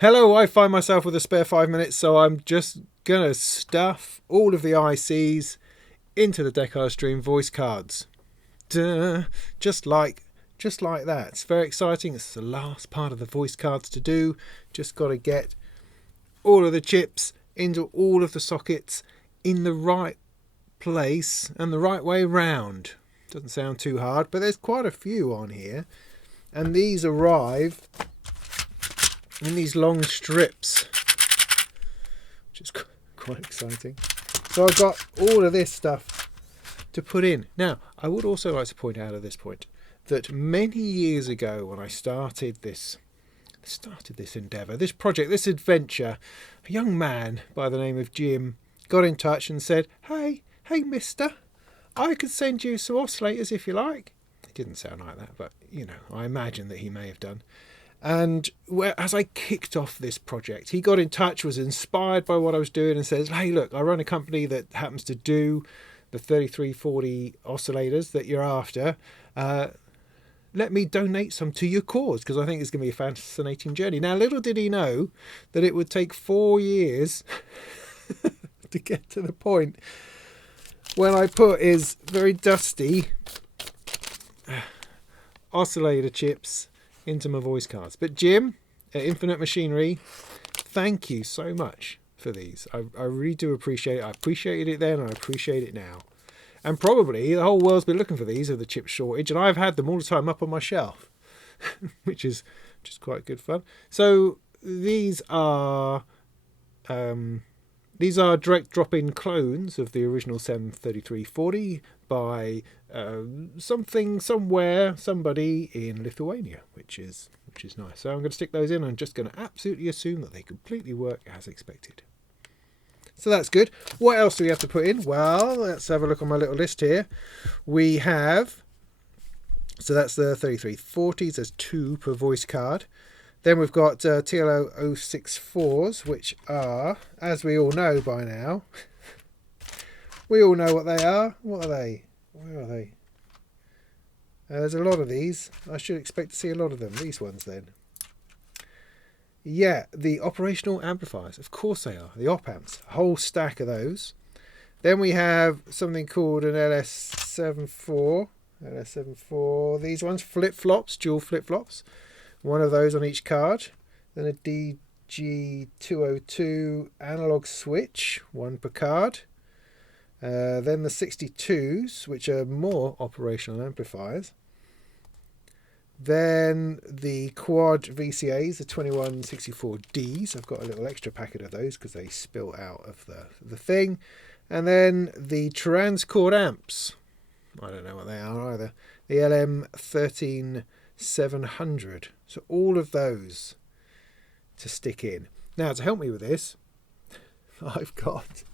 Hello, I find myself with a spare 5 minutes, so I'm just gonna stuff all of the ICs into the Deckard Stream voice cards. Duh, just like just like that. It's very exciting. It's the last part of the voice cards to do. Just got to get all of the chips into all of the sockets in the right place and the right way round. Doesn't sound too hard, but there's quite a few on here, and these arrive in these long strips, which is quite exciting. So I've got all of this stuff to put in. Now, I would also like to point out at this point that many years ago, when I started this endeavour, this project, this adventure, a young man by the name of Jim got in touch and said, hey mister, I could send you some oscillators if you like. It didn't sound like that, but I imagine that he may have done. And as I kicked off this project, he got in touch, was inspired by what I was doing, and says, hey, look, I run a company that happens to do the 3340 oscillators that you're after. Let me donate some to your cause, because I think it's going to be a fascinating journey. Now, little did he know that it would take 4 years to get to the point when I put his very dusty oscillator chips into my voice cards. But Jim at Infinite Machinery, thank you so much for these. I really do appreciate it. I appreciated it then, and I appreciate it now. And probably the whole world's been looking for these of the chip shortage, and I've had them all the time up on my shelf, which is quite good fun. So these are direct drop-in clones of the original SEM 3340 by somebody in Lithuania, which is nice. So I'm going to stick those in. I'm just going to absolutely assume that they completely work as expected. So that's good. What else do we have to put in? Well, let's have a look on my little list here. We have, so that's the 3340s. There's 2 per voice card. Then we've got TLO 064s, which are, as we all know by now, we all know what they are. What are they? Where are they? There's a lot of these. I should expect to see a lot of them. These ones then. Yeah, the operational amplifiers. Of course they are. The op-amps. A whole stack of those. Then we have something called an LS74. These ones, flip-flops, dual flip-flops. One of those on each card. Then a DG202 analog switch, 1 per card. Then the 62s, which are more operational amplifiers. Then the quad VCAs, the 2164Ds. I've got a little extra packet of those because they spill out of the thing. And then the transcord amps. I don't know what they are either. The LM13700. So all of those to stick in. Now, to help me with this, I've got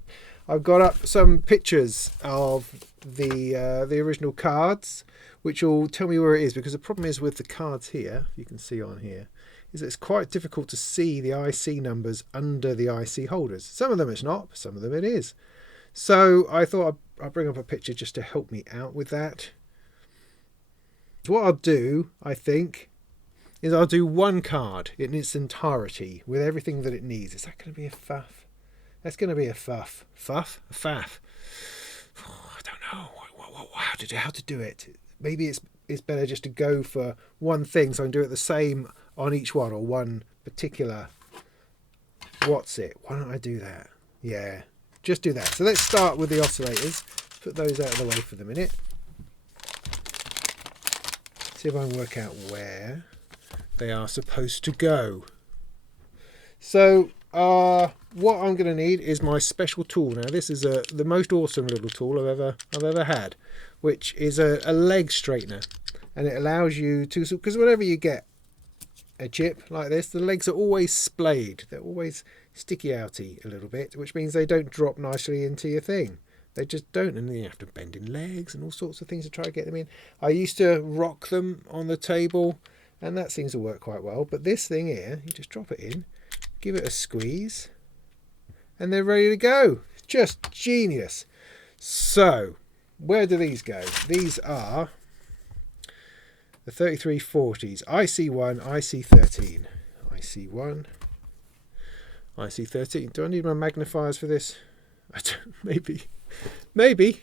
up some pictures of the original cards, which will tell me where it is, because the problem is with the cards here, you can see on here, is that it's quite difficult to see the IC numbers under the IC holders. Some of them it's not, but some of them it is. So I thought I'd bring up a picture just to help me out with that. What I'll do, I think, is I'll do one card in its entirety with everything that it needs. Is that going to be a faff? That's going to be a fuff. Fuff? A faff? Oh, I don't know how to do it. Maybe it's better just to go for one thing, so I can do it the same on each one, or one particular. What's it? Why don't I do that? Yeah, just do that. So let's start with the oscillators. Put those out of the way for the minute. See if I can work out where they are supposed to go. So what I'm going to need is my special tool. Now this is the most awesome little tool I've ever had, which is a leg straightener, and it allows you to, because whenever you get a chip like this, the legs are always splayed. They're always sticky outy a little bit, which means they don't drop nicely into your thing. They just don't, and then you have to bend in legs and all sorts of things to try to get them in. I used to rock them on the table, and that seems to work quite well. But this thing here, you just drop it in, give it a squeeze, and they're ready to go. Just genius. So, where do these go? These are the 3340s, IC1, IC13. IC1, IC13. Do I need my magnifiers for this? I don't, maybe.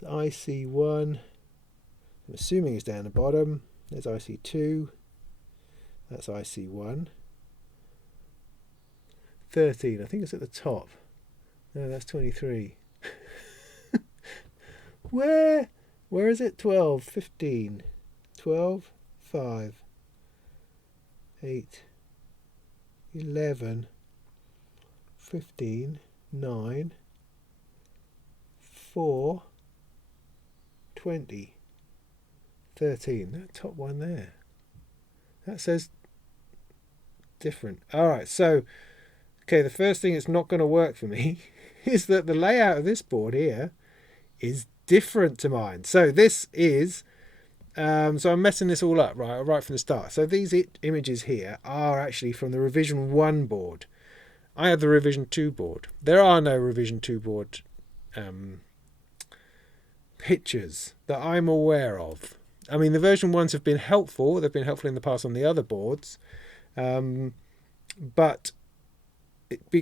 So IC1, I'm assuming is down the bottom. There's IC2. That's IC1. 13, I think it's at the top. No, that's 23. Where is it? 12, 15, 12, 5, 8, 11, 15, 9, 4, 20, 13. That top one there. That says different. Alright, so, okay, the first thing that's not going to work for me is that the layout of this board here is different to mine. So this is, so I'm messing this all up right from the start. So these images here are actually from the revision 1 board. I have the revision 2 board. There are no revision 2 board pictures that I'm aware of. I mean, the version 1s have been helpful. They've been helpful in the past on the other boards. But in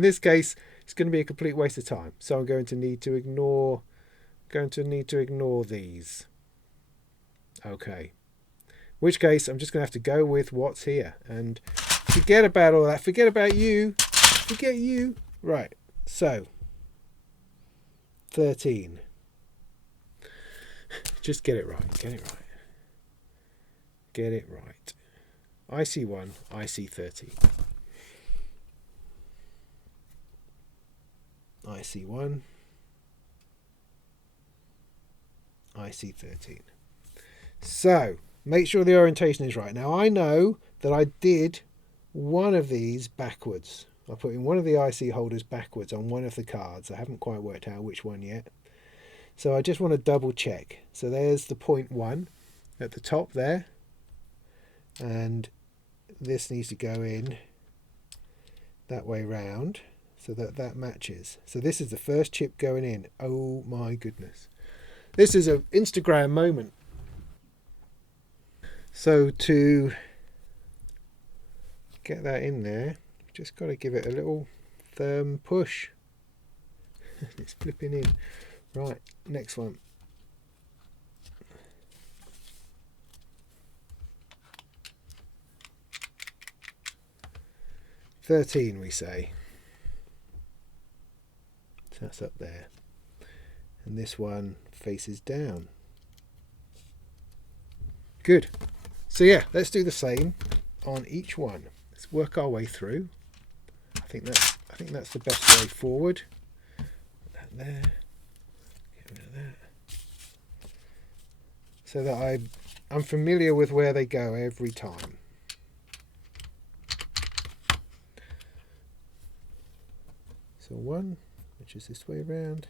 this case, it's going to be a complete waste of time. So I'm going to need to ignore these. Okay. In which case, I'm just going to have to go with what's here and forget about all that. Forget about you. Forget you. Right. So 13. Just get it right. Get it right. Get it right. IC1, IC13. IC1, IC13. So, make sure the orientation is right. Now, I know that I did one of these backwards. I put in one of the IC holders backwards on one of the cards. I haven't quite worked out which one yet. So I just want to double check. So there's the 0.1 at the top there. And this needs to go in that way round so that matches. So this is the first chip going in. Oh my goodness. This is an Instagram moment. So to get that in there, just got to give it a little firm push. It's flipping in. Right, next one. $13 we say. So that's up there. And this one faces down. Good. So yeah, let's do the same on each one. Let's work our way through. I think that's the best way forward. Put that there. Get rid of that. So that I'm familiar with where they go every time. So 1, which is this way around.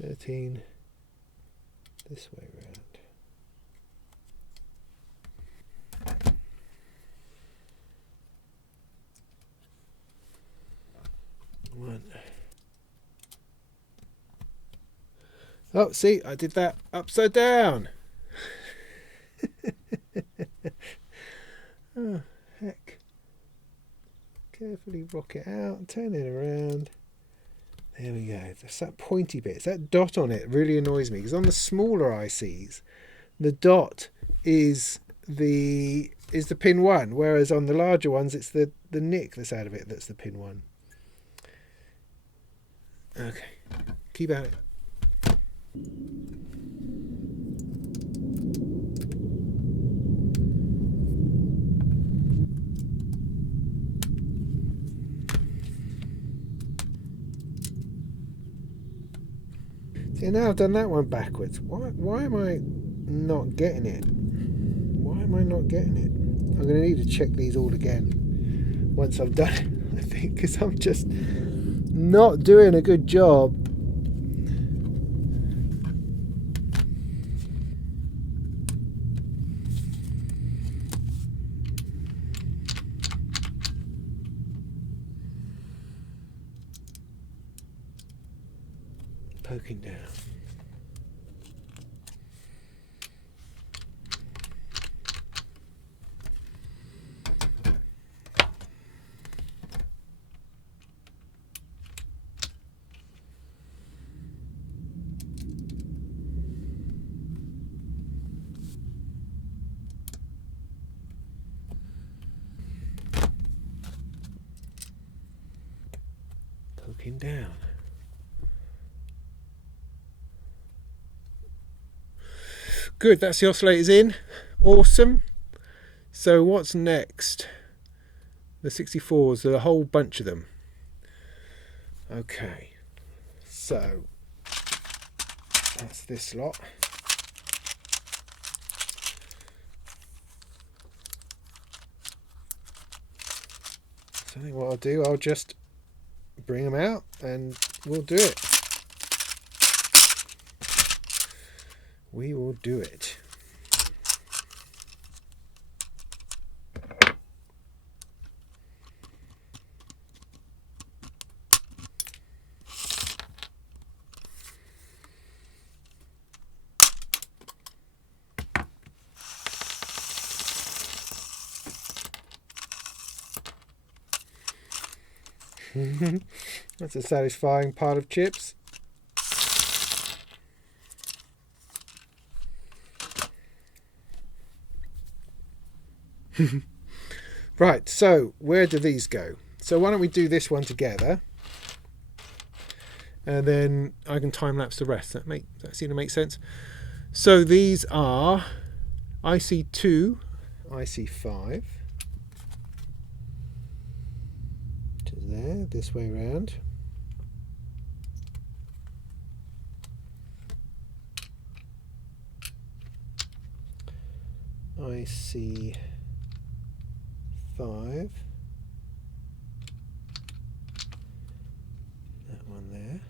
$13 this way around. One. Oh, see, I did that upside down. Oh, heck. Carefully rock it out, turn it around. There we go. That's that pointy bit. It's that dot on it really annoys me, because on the smaller ICs, the dot is the pin 1, whereas on the larger ones it's the nick that's out of it that's the pin 1. Okay, keep at it. See, now I've done that one backwards. Why am I not getting it? Why am I not getting it? I'm going to need to check these all again once I've done it, I think, because I'm just not doing a good job. poking down. Poking down. Good, that's the oscillators in. Awesome. So what's next? The 64s, there's a whole bunch of them. Okay, so that's this lot. So I think what I'll do, I'll just bring them out and we'll do it. We will do it. That's a satisfying part of chips. Right, so where do these go? So why don't we do this one together, and then I can time lapse the rest. That seem to make sense. So these are IC2, IC5. To there, this way around. IC5. That one there.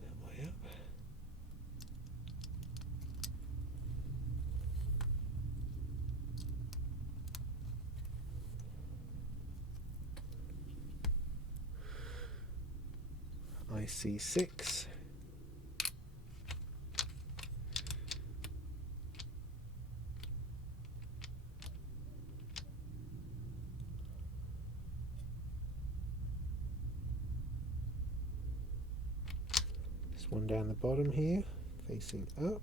That way up. IC6. One down the bottom here, facing up.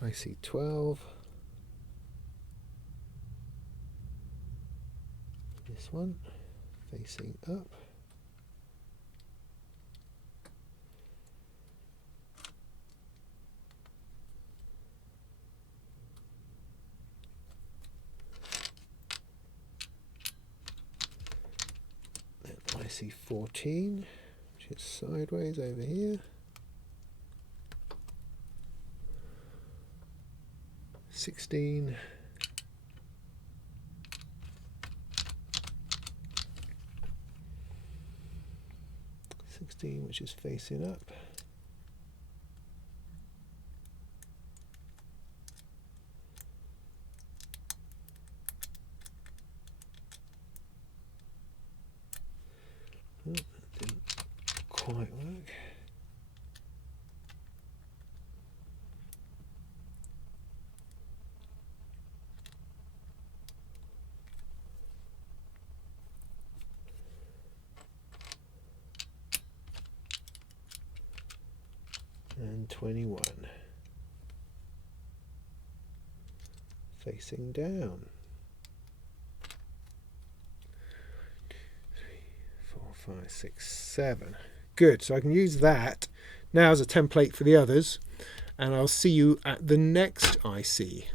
IC12. This one, facing up. IC14, which is sideways over here. 16. 16, which is facing up. Oh, that didn't quite work. And 21. Facing down. 4, 5, 6, 7. Good, so I can use that now as a template for the others, and I'll see you at the next IC.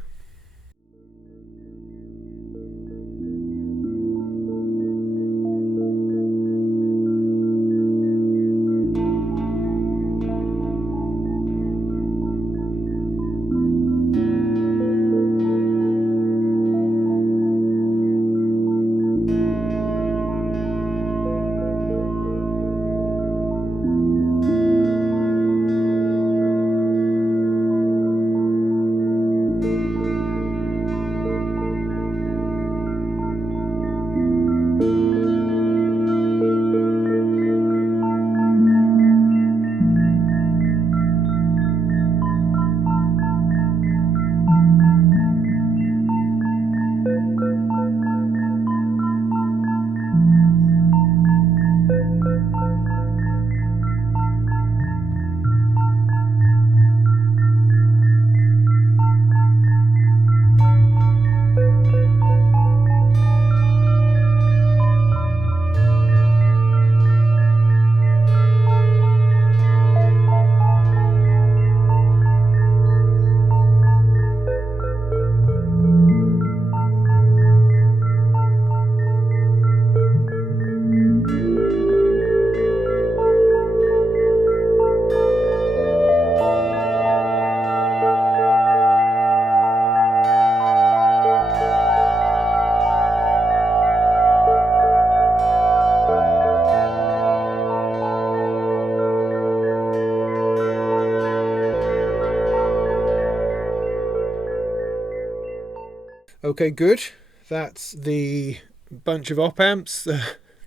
Okay, good. That's the bunch of op amps.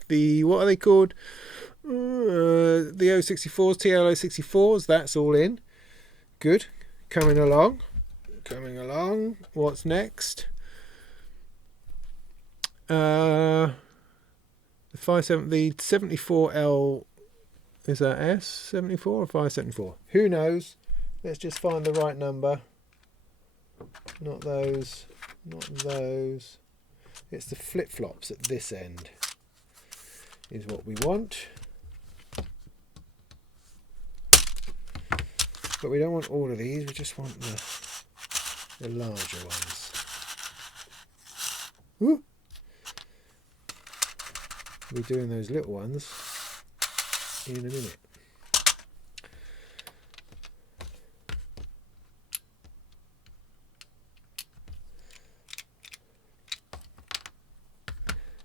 The what are they called? The 064s, TL064s. That's all in. Good. Coming along. What's next? The 74L. Is that S74 or 574? Who knows? Let's just find the right number. Not those. Not those. It's the flip-flops at this end is what we want. But we don't want all of these. We just want the larger ones. Woo! We'll be doing those little ones in a minute.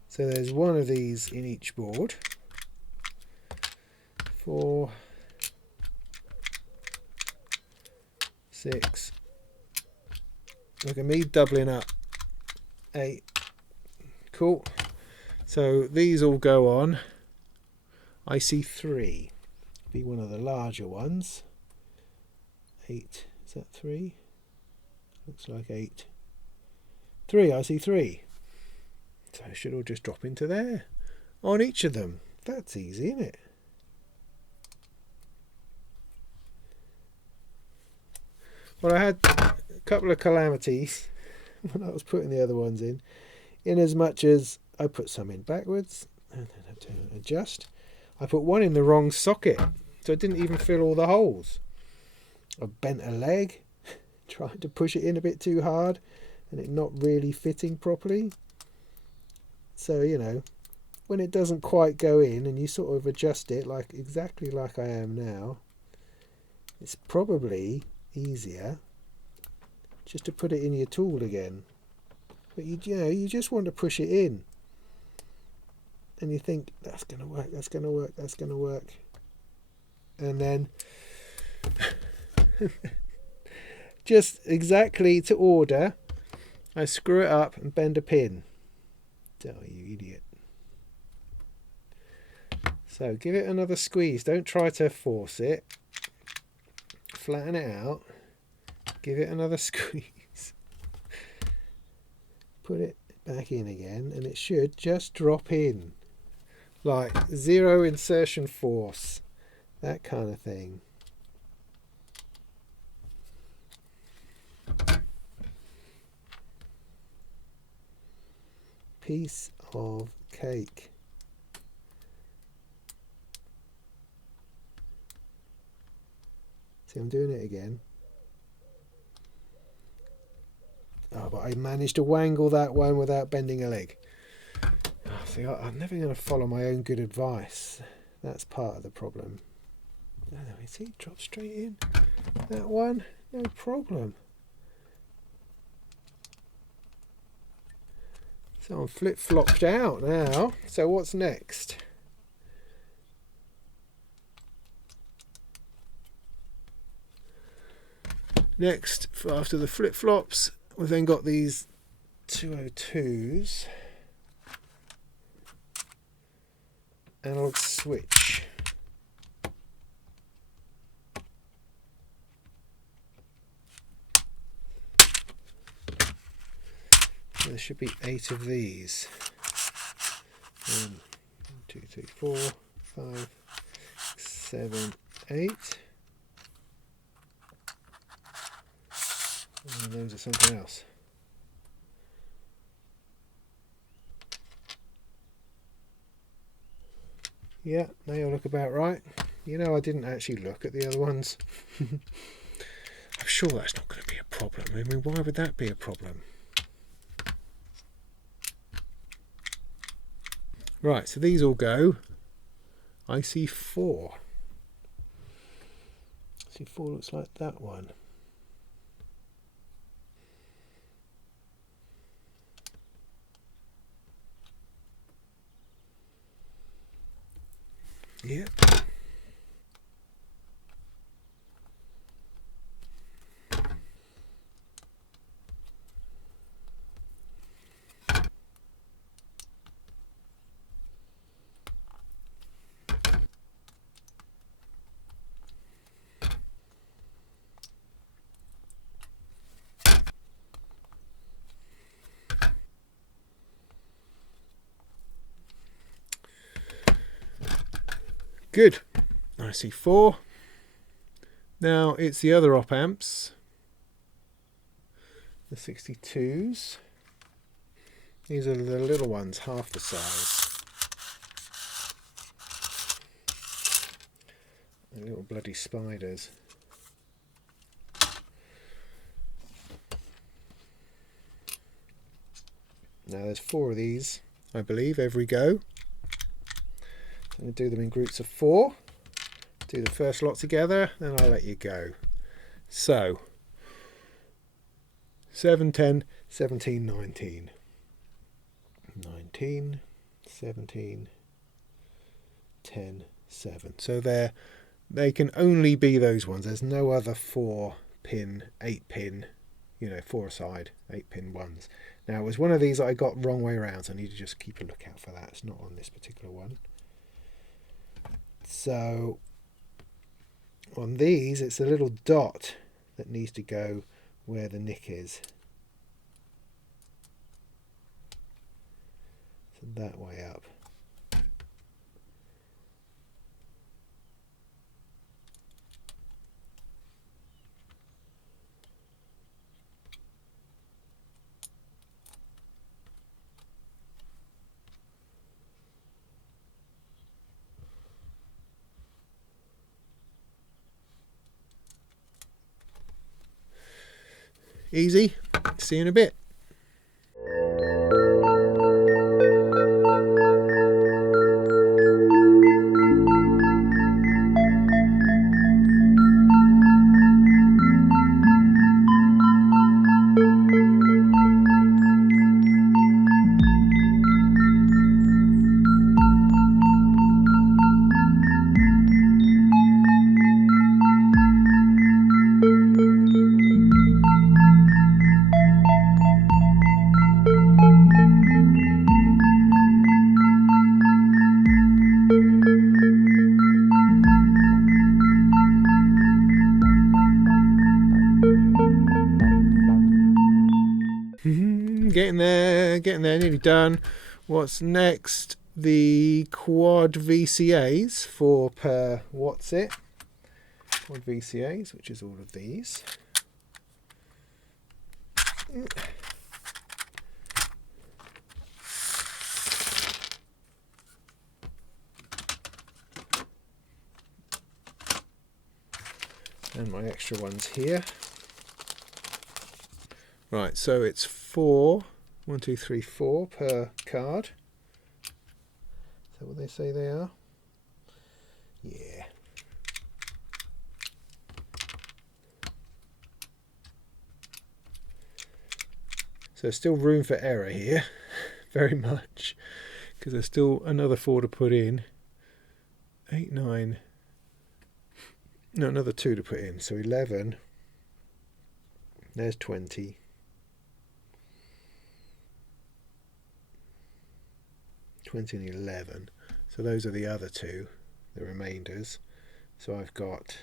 So there's one of these in each board. 4, 6. Look at me doubling up. 8. Cool. So these all go on IC3. Be one of the larger ones. 8. Is that 3? Looks like 8. 3. IC3. So it should all just drop into there on each of them. That's easy, isn't it? Well, I had a couple of calamities when I was putting the other ones in as much as I put some in backwards and then I had to adjust. I put one in the wrong socket, so it didn't even fill all the holes. I bent a leg, tried to push it in a bit too hard, and it not really fitting properly. So, you know, when it doesn't quite go in and you sort of adjust it like exactly like I am now, it's probably easier just to put it in your tool again. But you know, you just want to push it in. And you think, that's going to work, that's going to work, that's going to work. And then just exactly to order, I screw it up and bend a pin. Oh, you idiot. So give it another squeeze. Don't try to force it. Flatten it out. Give it another squeeze. Put it back in again and it should just drop in. Like zero insertion force. That kind of thing. Piece of cake. See, I'm doing it again. Oh, but I managed to wangle that one without bending a leg. Oh, see, I'm never going to follow my own good advice. That's part of the problem. Oh, see, drop straight in. That one, no problem. So I'm flip-flopped out now. So what's next? Next, after the flip-flops, we've then got these 202s. Analog switch. There should be 8 of these. 1, 2, 3, 4, 5, 6, 7, 8. And those are something else. Yeah, they all look about right. You know, I didn't actually look at the other ones. I'm sure that's not going to be a problem. I mean, why would that be a problem? Right, so these all go IC4. IC4 looks like that one. Yep. Good. IC4. Now it's the other op amps, the 62s. These are the little ones, half the size. The little bloody spiders. Now there's 4 of these, I believe, every go. So I'm going to do them in groups of 4. Do the first lot together, then I'll let you go. So, 7, 10, 17, 19. 19, 17, 10, 7. So they can only be those ones. There's no other 4-pin, 8-pin, 4-side, 8-pin ones. Now, it was one of these that I got wrong way around, so I need to just keep a lookout for that. It's not on this particular one. So, on these, it's a little dot that needs to go where the nick is. So that way up. Easy. See you in a bit. Getting there, nearly done. What's next? The quad VCAs for per what's it? Quad VCAs, which is all of these. And my extra ones here. Right, so it's 4, 1, 2, 3, 4 per card. Is that what they say they are? Yeah. So there's still room for error here, very much, because there's still another 4 to put in. 8, 9, no, another 2 to put in, so 11. There's 20. 20 and 11. So those are the other 2, the remainders. So I've got,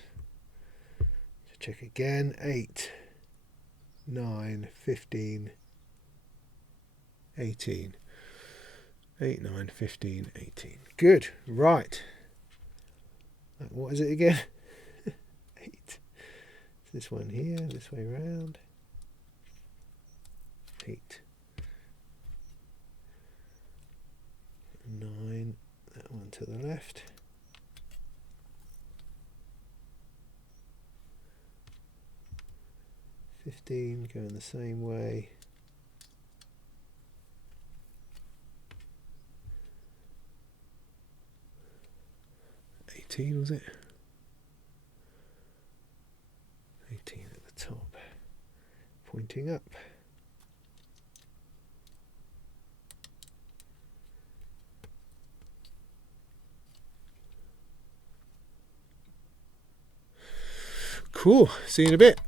to check again, 8, 9, 15, 18. 8, 9, 15, 18. Good. Right. What is it again? 8. This one here, this way around. 8. 9, that one to the left. 15 going the same way. 18 was it? 18 at the top, pointing up. Cool, see you in a bit.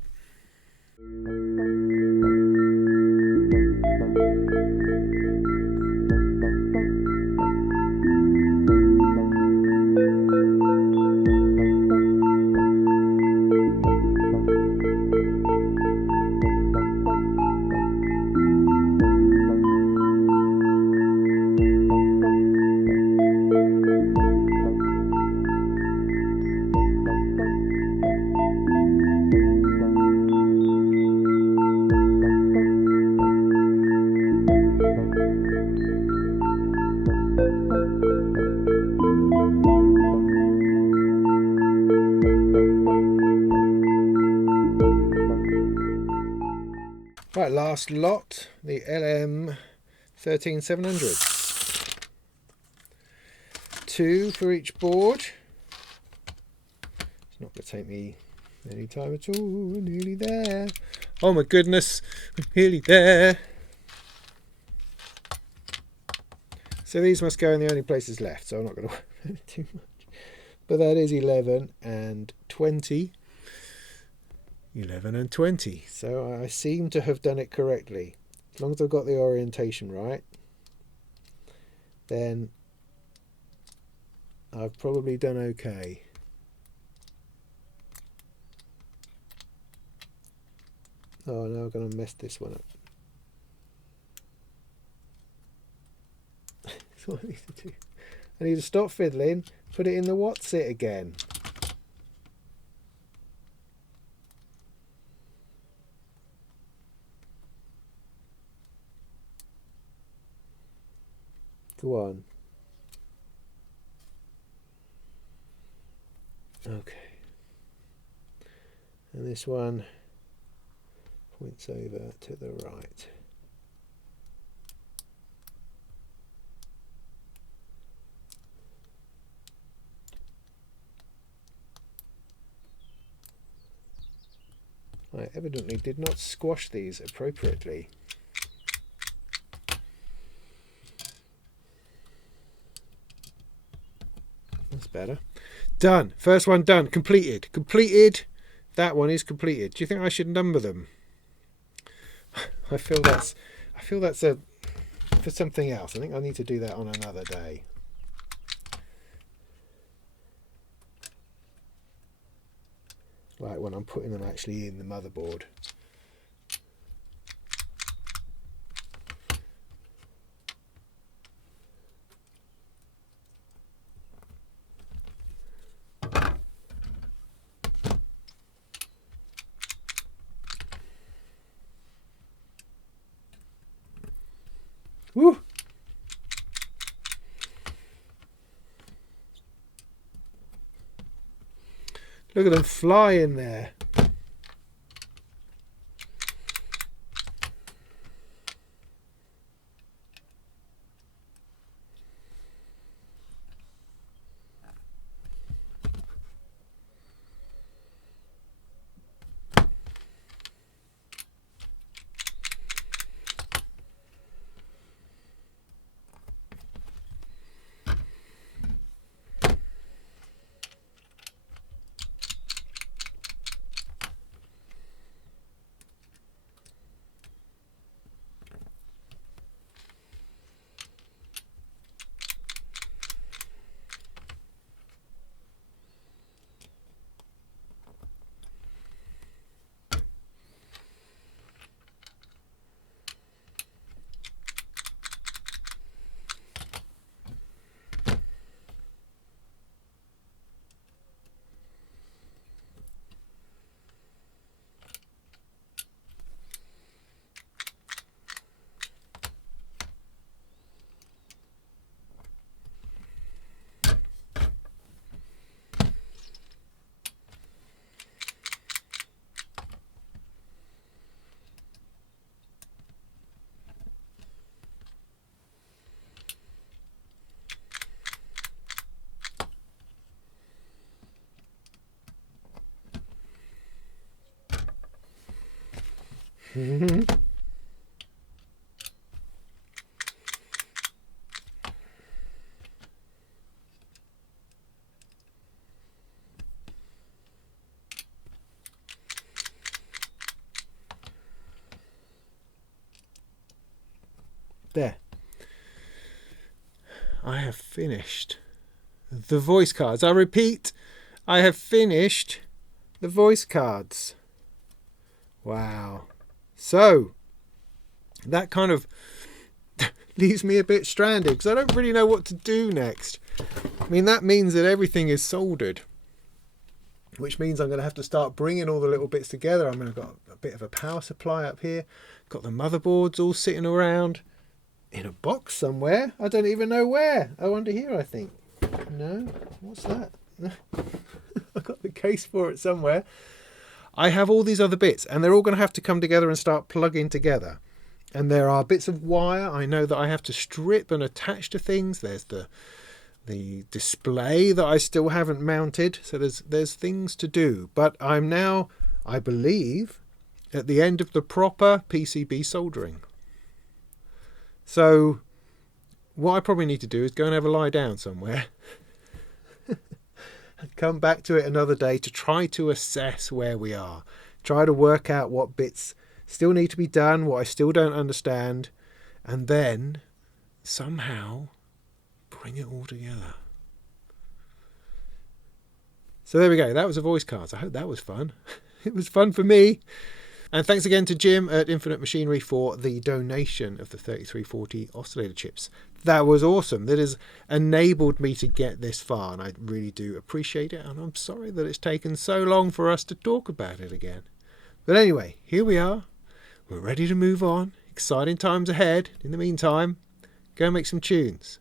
Right, last lot, the LM 13700. 2 for each board. It's not going to take me any time at all. We're nearly there. Oh my goodness, we're nearly there. So these must go in the only places left, so I'm not going to worry too much. But that is 11 and 20. 11 and 20. So I seem to have done it correctly. As long as I've got the orientation right, then I've probably done okay. Oh, now I'm going to mess this one up. That's what I need to do. I need to stop fiddling, put it in the what's it again. Go on. Okay. And this one points over to the right. I evidently did not squash these appropriately. That's better. Done. First one done. Completed. Completed. That one is completed. Do you think I should number them? I feel that's a for something else. I think I need to do that on another day. Like when I'm putting them actually in the motherboard. Woo! Look at them fly in there. There. I have finished the voice cards. I repeat, I have finished the voice cards. Wow. So, that kind of leaves me a bit stranded because I don't really know what to do next. I mean, that means that everything is soldered, which means I'm going to have to start bringing all the little bits together. I mean, I've got a bit of a power supply up here, got the motherboards all sitting around in a box somewhere. I don't even know where. Oh, under here, I think. No? What's that? I got the case for it somewhere. I have all these other bits, and they're all going to have to come together and start plugging together. And there are bits of wire I know that I have to strip and attach to things. There's the display that I still haven't mounted. So there's things to do. But I'm now, I believe, at the end of the proper PCB soldering. So what I probably need to do is go and have a lie down somewhere and come back to it another day to try to assess where we are. Try to work out what bits still need to be done, what I still don't understand, and then somehow bring it all together. So there we go. That was a voice cards. I hope that was fun. It was fun for me. And thanks again to Jim at Infinite Machinery for the donation of the 3340 oscillator chips. That was awesome. That has enabled me to get this far, and I really do appreciate it. And I'm sorry that it's taken so long for us to talk about it again. But anyway, here we are. We're ready to move on. Exciting times ahead. In the meantime, go make some tunes.